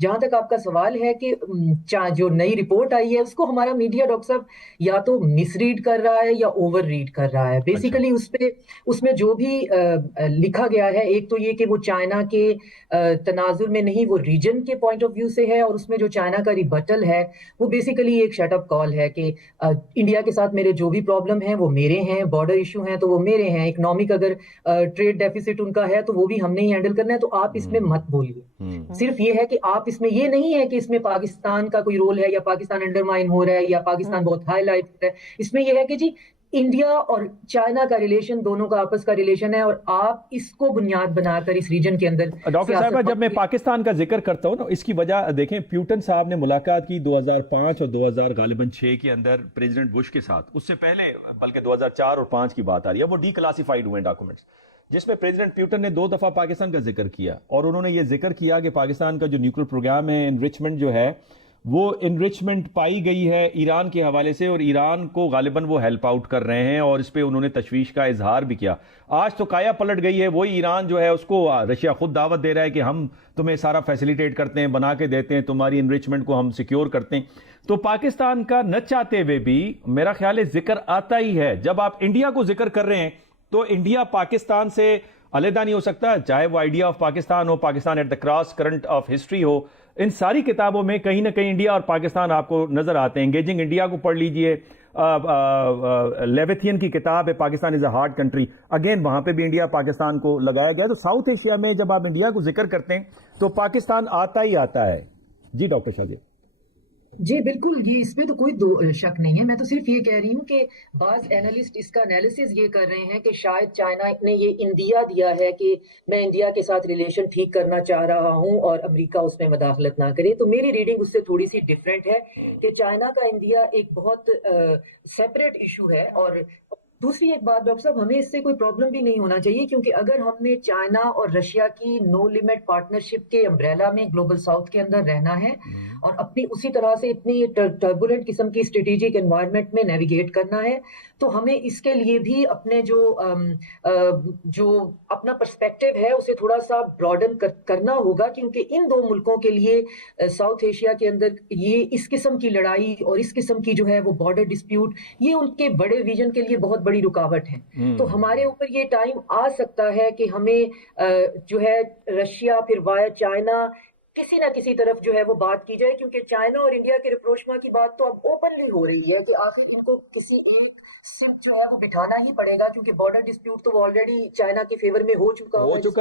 जहां तक आपका सवाल है कि जो नई रिपोर्ट आई है उसको हमारा मीडिया डॉक्टर साहब या तो मिसरीड कर रहा है या ओवर रीड कर रहा है। अच्छा। बेसिकली उसमें जो भी लिखा गया है, एक तो ये कि वो चाइना के तनाजुर में नहीं, वो रीजन के पॉइंट ऑफ व्यू से है, और उसमें जो चाइना का रिबटल है वो बेसिकली एक शटअप कॉल है कि इंडिया के साथ मेरे जो भी प्रॉब्लम है वो मेरे हैं, बॉर्डर इशू हैं तो वो मेरे हैं, इकोनॉमिक अगर ट्रेड डेफिसिट उनका है तो वो भी हमने ही हैंडल करना है, तो आप इसमें हम्म। मत बोलिए। हम्म। सिर्फ ये है कि आप इसमें, ये नहीं है कि इसमें पाकिस्तान का कोई रोल है या पाकिस्तान अंडरमाइन हो रहा है या पाकिस्तान बहुत हाईलाइट हो रहा है। इसमें यह है कि जी इंडिया और चाइना का रिलेशन, दोनों का आपस का रिलेशन है, और आप इसको बुनियाद बनाकर इस रीजन के अंदर डॉक्टर साहब, सियासत जब मत मैं कीजिए। पाकिस्तान का जिक्र करता हूँ ना, इसकी वजह देखें, प्यूटन साहब ने मुलाकात की 2005 और 2000 गालिबन 6 के अंदर प्रेसिडेंट बुश के साथ। उससे पहले बल्कि 2004 और 5 की बात आ रही है, वो डीक्लासिफाइड हुए डॉक्यूमेंट्स, जिसमें प्रेसिडेंट प्यूटन ने 2 दफा पाकिस्तान का जिक्र किया, और उन्होंने ये जिक्र किया कि पाकिस्तान का जो न्यूक्लियर प्रोग्राम है, एनरिचमेंट जो है, वो इनरिचमेंट पाई गई है ईरान के हवाले से, और ईरान को गालिबन वो हेल्प आउट कर रहे हैं, और इस पे उन्होंने तशवीश का इजहार भी किया। आज तो काया पलट गई है, वही ईरान जो है उसको रशिया खुद दावत दे रहा है कि हम तुम्हें सारा फैसिलिटेट करते हैं, बना के देते हैं, तुम्हारी इनरिचमेंट को हम सिक्योर करते हैं। तो पाकिस्तान का न चाहते हुए भी मेरा ख्याल है जिक्र आता ही है। जब आप इंडिया को जिक्र कर रहे हैं तो इंडिया पाकिस्तान से अलहदा नहीं हो सकता, चाहे वो आइडिया ऑफ पाकिस्तान हो, Pakistan at the cross current of history हो, इन सारी किताबों में कहीं ना कहीं इंडिया और पाकिस्तान आपको नजर आते हैं। एंगेजिंग इंडिया को पढ़ लीजिए, लेविथियन की किताब है Pakistan is a hard country, again वहां पे भी इंडिया पाकिस्तान को लगाया गया। तो साउथ एशिया में जब आप इंडिया को जिक्र करते हैं तो पाकिस्तान आता ही आता है। जी डॉक्टर शाजिब। जी बिल्कुल, ये इसमें तो कोई दो शक नहीं है। मैं तो सिर्फ ये कह रही हूँ कि बाज एनालिस्ट इसका एनालिसिस ये कर रहे हैं कि शायद चाइना ने ये इंदिया दिया है कि मैं इंडिया के साथ रिलेशन ठीक करना चाह रहा हूँ और अमेरिका उसमें मदाखलत ना करे। तो मेरी रीडिंग उससे थोड़ी सी डिफरेंट है कि चाइना का इंडिया एक बहुत सेपरेट इशू है। और दूसरी एक बात डॉक्टर साहब, हमें इससे कोई प्रॉब्लम भी नहीं होना चाहिए, क्योंकि अगर हमने चाइना और रशिया की नो लिमिट पार्टनरशिप के अम्ब्रेला में ग्लोबल साउथ के अंदर रहना है और अपनी उसी तरह से इतनी टर्बुलेंट किस्म की स्ट्रेटेजिक एनवायरनमेंट में नेविगेट करना है, तो हमें इसके लिए भी अपने जो अपना पर्सपेक्टिव है उसे थोड़ा सा ब्रॉडन करना होगा, क्योंकि इन दो मुल्कों के लिए साउथ एशिया के अंदर ये इस किस्म की लड़ाई और इस किस्म की जो है वो बॉर्डर डिस्प्यूट, ये उनके बड़े विजन के लिए बहुत बड़ी रुकावट है। तो हमारे ऊपर ये टाइम आ सकता है कि हमें जो है रशिया फिर वाया चाइना किसी ना किसी तरफ जो है वो बात की जाए, क्योंकि चाइना और इंडिया के रिप्रोचमा की बात तो अब ओपनली हो रही है कि आखिर इनको किसी एक सिंक जो है वो बिठाना ही पड़ेगा, क्योंकि बॉर्डर डिस्प्यूट तो वो ऑलरेडी चाइना के फेवर में हो चुका हो है। चुका